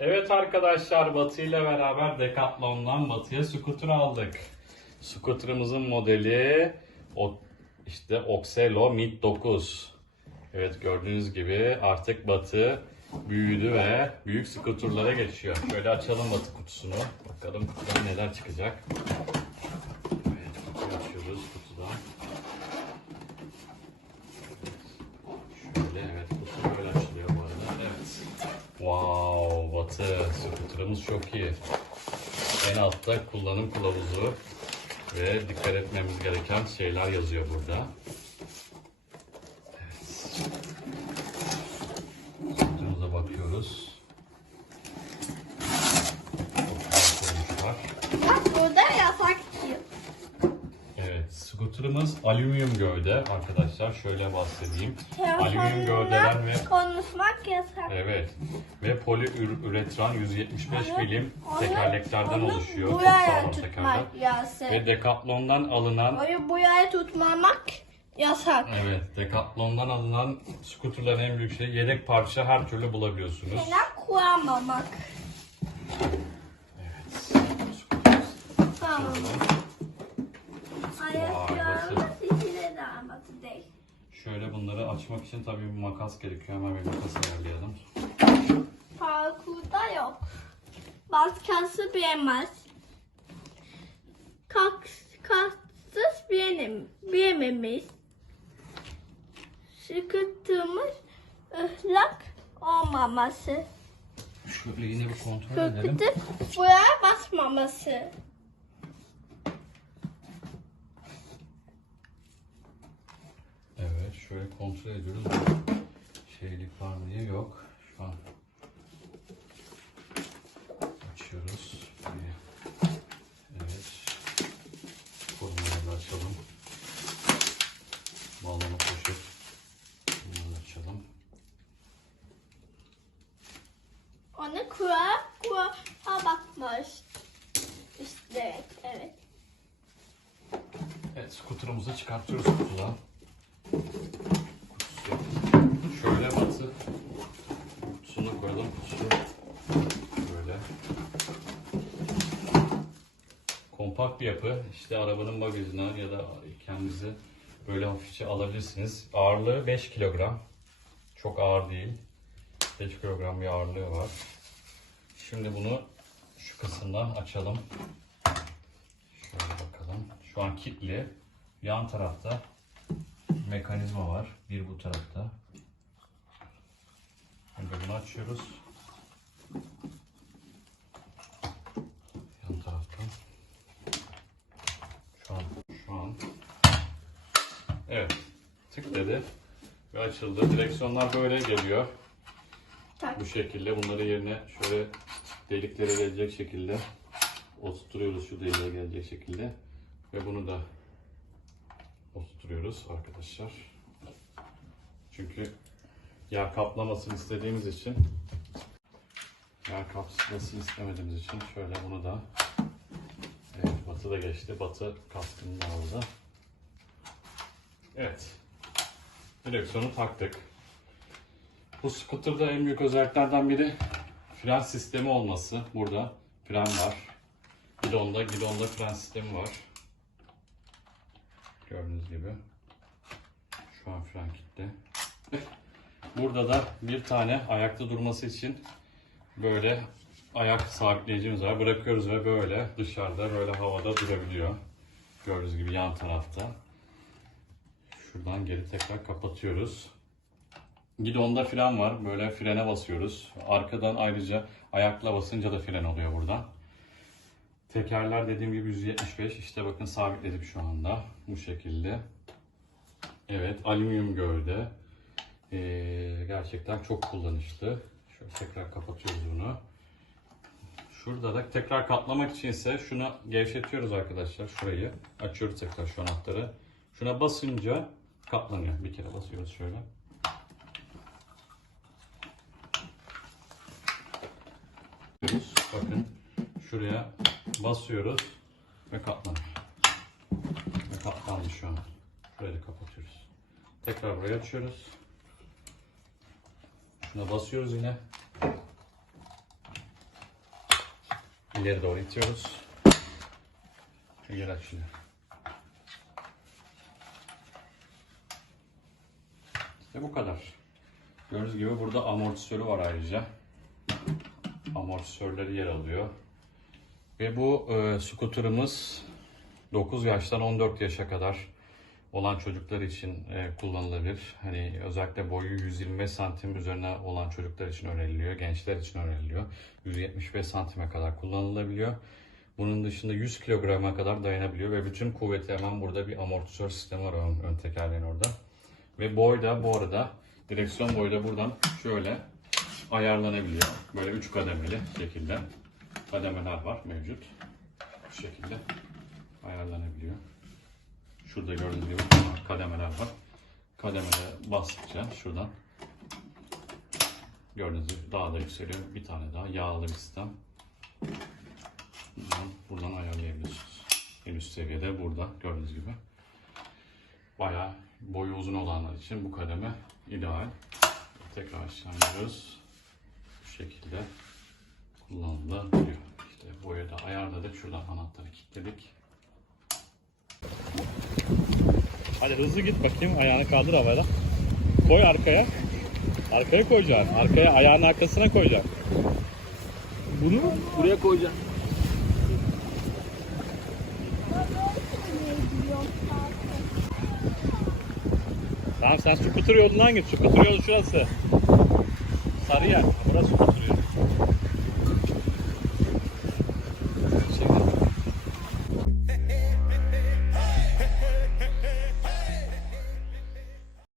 Evet arkadaşlar Batı ile beraber Decathlon'dan Batı'ya scooter aldık. Scooter'ımızın modeli o işte Oxelo Mid 9. Evet gördüğünüz gibi artık Batı büyüdü ve büyük scooter'lara geçiyor. Şöyle açalım Batı kutusunu. Bakalım neler çıkacak. Evet kutuyu açıyoruz kutudan. Şöyle evet kutu böyle açılıyor bu arada. Evet. Wow Batı scooter'ımız çok iyi. En altta kullanım kılavuzu ve dikkat etmemiz gereken şeyler yazıyor burada. Evet. Bakıyoruz. Bak burada yasak scooter'ımız alüminyum gövde arkadaşlar. Şöyle bahsedeyim. Alüminyum gövdeden ve konuşmak yasak. Evet. Ve poliüretran 175 Onu- milim tekerleklerden onu oluşuyor. Çok buraya sağlam tekerlek. tutmak yasak. Ve Decathlon'dan alınan Onu buraya tutmamak yasak. Evet, Decathlon'dan alınan skuterların en büyük şeyi yedek parça her türlü bulabiliyorsunuz. Neden kullanmamak? Evet. Tamam. Vay, Şöyle bunları açmak için tabii bir makas gerekiyor. Hemen bir makas ayarlayalım. Parkurda yok. Başkası bilemez. Kaks, kaksız bilenim, bilememiş. Sıkıntımız ıhlak olmaması. Şöyle yine bir kontrol edelim. Sıkıntı buraya basmaması. Evet, şöyle kontrol ediyoruz. Şeylik var mı diye yok. Şu an açıyoruz. Evet. Korumaları da açalım. Bağlama poşet. Bunları da açalım. Onu kura, kura bakmış. İşte evet. Evet, skuterımızı çıkartıyoruz kutudan. Kutusu. Şöyle batı. Kutusunu koyalım. Böyle. Kompakt bir yapı. İşte arabanın bagajına ya da kendinizi böyle hafifçe alabilirsiniz. Ağırlığı 5 kilogram. Çok ağır değil. 5 kilogram bir ağırlığı var. Şimdi bunu şu kısımdan açalım. Şöyle bakalım. Şu an kilitli. Yan tarafta mekanizma var. Bir bu tarafta. Bunu açıyoruz. Yan tarafta. Şu an şu an Evet. Tık dedi ve açıldı. Direksiyonlar böyle geliyor. Tak. Bu şekilde bunları yerine şöyle deliklere gelecek şekilde oturtuyoruz şu deliğe gelecek şekilde ve bunu da oturtuyoruz arkadaşlar. Çünkü yer kaplamasını istediğimiz için yer kaplamasını istemediğimiz için şöyle bunu da evet Batı da geçti. Batı kaskını aldı. Evet. Direksiyonu taktık. Bu scooter'da en büyük özelliklerden biri fren sistemi olması. Burada fren var. Gidonda, gidonda fren sistemi var. Gördüğünüz gibi. Şu an fren kilitli. Burada da bir tane ayakta durması için böyle ayak sabitleyicimiz var. Bırakıyoruz ve böyle dışarıda böyle havada durabiliyor. Gördüğünüz gibi yan tarafta. Şuradan geri tekrar kapatıyoruz. Gidonda fren var. Böyle frene basıyoruz. Arkadan ayrıca ayakla basınca da fren oluyor buradan. Tekerler dediğim gibi 175. İşte bakın sabitledim şu anda. Bu şekilde. Evet alüminyum gövde. Ee, gerçekten çok kullanışlı. Şöyle tekrar kapatıyoruz bunu. Şurada da tekrar katlamak için ise şunu gevşetiyoruz arkadaşlar. Şurayı açıyoruz tekrar şu anahtarı. Şuna basınca katlanıyor. Bir kere basıyoruz şöyle. Bakın şuraya basıyoruz ve katlanıyor. Ve katlandı şu an. Şurayı da kapatıyoruz. Tekrar burayı açıyoruz. Şuna basıyoruz yine. ileri doğru itiyoruz. Geri açılıyor. İşte bu kadar. Gördüğünüz gibi burada amortisörü var ayrıca. Amortisörleri yer alıyor. Ve bu e, scooter'ımız 9 yaştan 14 yaşa kadar olan çocuklar için e, kullanılabilir. Hani özellikle boyu 125 santim üzerine olan çocuklar için öneriliyor, gençler için öneriliyor. 175 santime kadar kullanılabiliyor. Bunun dışında 100 kilograma kadar dayanabiliyor ve bütün kuvveti hemen burada bir amortisör sistemi var ön, ön tekerleğin orada. Ve boy da bu arada direksiyon boyu da buradan şöyle ayarlanabiliyor. Böyle 3 kademeli şekilde kademeler var mevcut. Bu şekilde ayarlanabiliyor. Şurada gördüğünüz gibi kademeler var. Kademeye bastıkça şuradan gördüğünüz gibi daha da yükseliyor. Bir tane daha yağlı bir sistem. Buradan, buradan ayarlayabiliyorsunuz. En üst seviyede burada gördüğünüz gibi. Bayağı boyu uzun olanlar için bu kademe ideal. Tekrar aşağı iniyoruz. Bu şekilde kullanılabiliyor. İşte boyu da ayarladık. Şuradan anahtarı kilitledik. Hadi hızlı git bakayım. Ayağını kaldır havaya. Koy arkaya. Arkaya koyacaksın. Arkaya ayağın arkasına koyacaksın. Bunu buraya koyacağım. Tamam sen scooter yolundan git. Scooter yolu şurası. Sarı yer. Burası scooter yolu.